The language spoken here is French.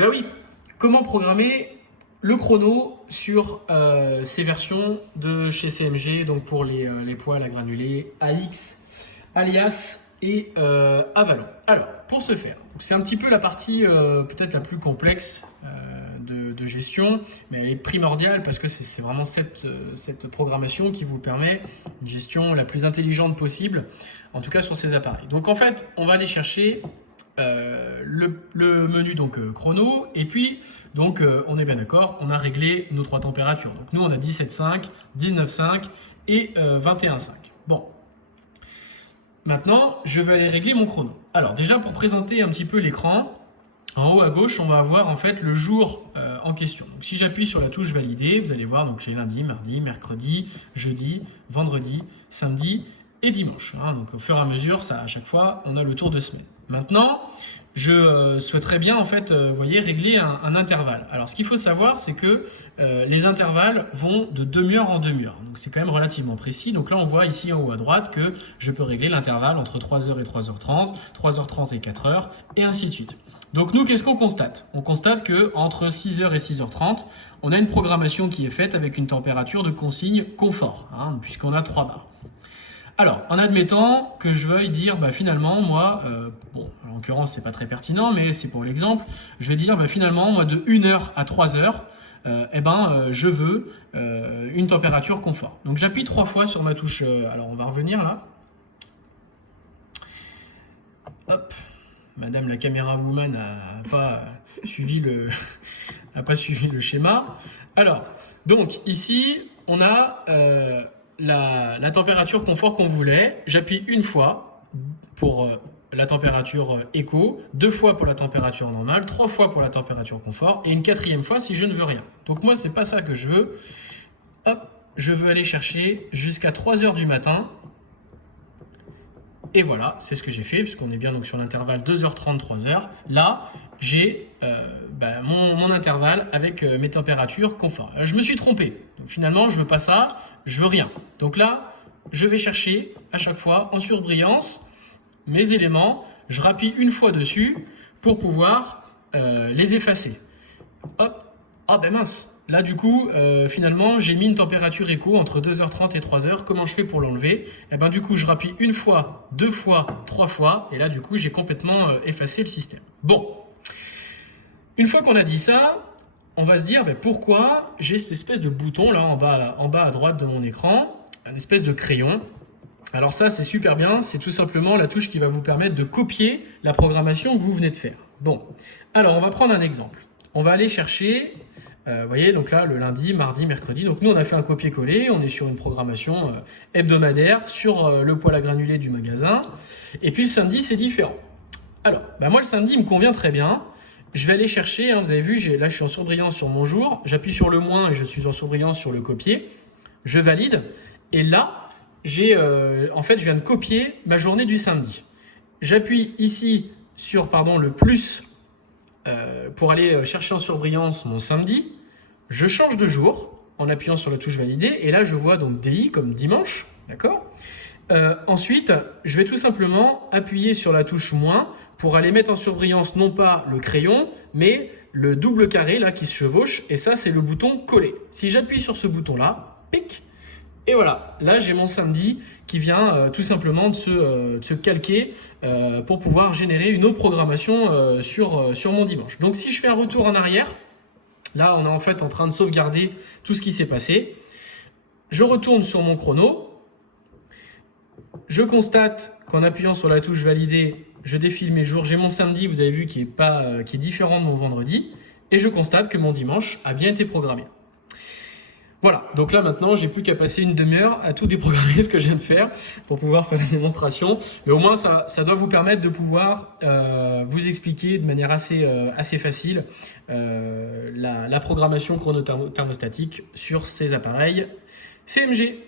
ben oui, comment programmer le chrono sur ces versions de chez CMG, donc pour les poêles à granulés AX, Alias et Avalon. Alors, pour ce faire, c'est un petit peu la partie peut-être la plus complexe de gestion, mais elle est primordiale parce que c'est vraiment cette programmation qui vous permet une gestion la plus intelligente possible, en tout cas sur ces appareils. Donc en fait, on va aller chercher le menu donc chrono, et puis donc on est bien d'accord, on a réglé nos trois températures. Donc nous on a 17,5, 19,5 et 21,5. Bon, maintenant je vais aller régler mon chrono. Alors déjà, pour présenter un petit peu l'écran, en haut à gauche on va avoir en fait le jour en question. Donc si j'appuie sur la touche valider, vous allez voir, donc j'ai lundi, mardi, mercredi, jeudi, vendredi, samedi et dimanche. Donc au fur et à mesure, à chaque fois, on a le tour de semaine. Maintenant, je souhaiterais bien en fait, voyez, régler un intervalle. Alors ce qu'il faut savoir, c'est que les intervalles vont de demi-heure en demi-heure. Donc c'est quand même relativement précis. Donc là, on voit ici en haut à droite que je peux régler l'intervalle entre 3h et 3h30, 3h30 et 4h, et ainsi de suite. Donc nous, qu'est-ce qu'on constate? On constate qu'entre 6h et 6h30, on a une programmation qui est faite avec une température de consigne confort, puisqu'on a 3 barres. Alors, en admettant que je veuille dire, finalement, moi, bon, en l'occurrence, c'est pas très pertinent, mais c'est pour l'exemple, je vais dire, finalement, moi, de 1h à 3h, je veux une température confort. Donc, j'appuie 3 fois sur ma touche, alors on va revenir là. Hop, madame la caméra woman n'a pas suivi le schéma. Alors, donc, ici, on a la température confort qu'on voulait. J'appuie une fois pour la température éco, 2 fois pour la température normale, 3 fois pour la température confort et une 4e fois si je ne veux rien. Donc moi, c'est pas ça que je veux. Hop, je veux aller chercher jusqu'à 3h du matin. Et voilà, c'est ce que j'ai fait, puisqu'on est bien donc sur l'intervalle 2h30, 3h. Là, j'ai mon intervalle avec mes températures confort. Je me suis trompé. Donc finalement, je veux pas ça, je veux rien. Donc là, je vais chercher à chaque fois en surbrillance mes éléments. Je rappuie une fois dessus pour pouvoir les effacer. Hop, ah ben mince. Là, du coup, finalement, j'ai mis une température éco entre 2h30 et 3h. Comment je fais pour l'enlever? Du coup, je rappuie une fois, 2 fois, 3 fois. Et là, du coup, j'ai complètement effacé le système. Bon. Une fois qu'on a dit ça, on va se dire pourquoi j'ai cette espèce de bouton là en bas à droite de mon écran, une espèce de crayon. Alors ça, c'est super bien. C'est tout simplement la touche qui va vous permettre de copier la programmation que vous venez de faire. Bon. Alors, on va prendre un exemple. On va aller chercher... Vous voyez, donc là, le lundi, mardi, mercredi. Donc nous, on a fait un copier-coller. On est sur une programmation hebdomadaire sur le poêle à granulés du magasin. Et puis le samedi, c'est différent. Alors, moi, le samedi, il me convient très bien. Je vais aller chercher, vous avez vu, là, je suis en surbrillance sur mon jour. J'appuie sur le moins et je suis en surbrillance sur le copier. Je valide. Et là, en fait, je viens de copier ma journée du samedi. J'appuie ici sur, le plus pour aller chercher en surbrillance mon samedi. Je change de jour en appuyant sur la touche valider et là je vois donc DI comme dimanche, d'accord. Ensuite, je vais tout simplement appuyer sur la touche moins pour aller mettre en surbrillance non pas le crayon, mais le double carré là qui se chevauche, et ça c'est le bouton coller. Si j'appuie sur ce bouton là, pic, et voilà, là j'ai mon samedi qui vient tout simplement de se calquer pour pouvoir générer une autre programmation sur mon dimanche. Donc si je fais un retour en arrière, là on est en fait en train de sauvegarder tout ce qui s'est passé. Je retourne sur mon chrono. Je constate qu'en appuyant sur la touche valider, je défile mes jours. J'ai mon samedi, vous avez vu, qui est différent de mon vendredi. Et je constate que mon dimanche a bien été programmé. Voilà, donc là maintenant, j'ai plus qu'à passer une demi-heure à tout déprogrammer ce que je viens de faire pour pouvoir faire la démonstration. Mais au moins, ça doit vous permettre de pouvoir vous expliquer de manière assez facile la programmation chronothermostatique sur ces appareils CMG.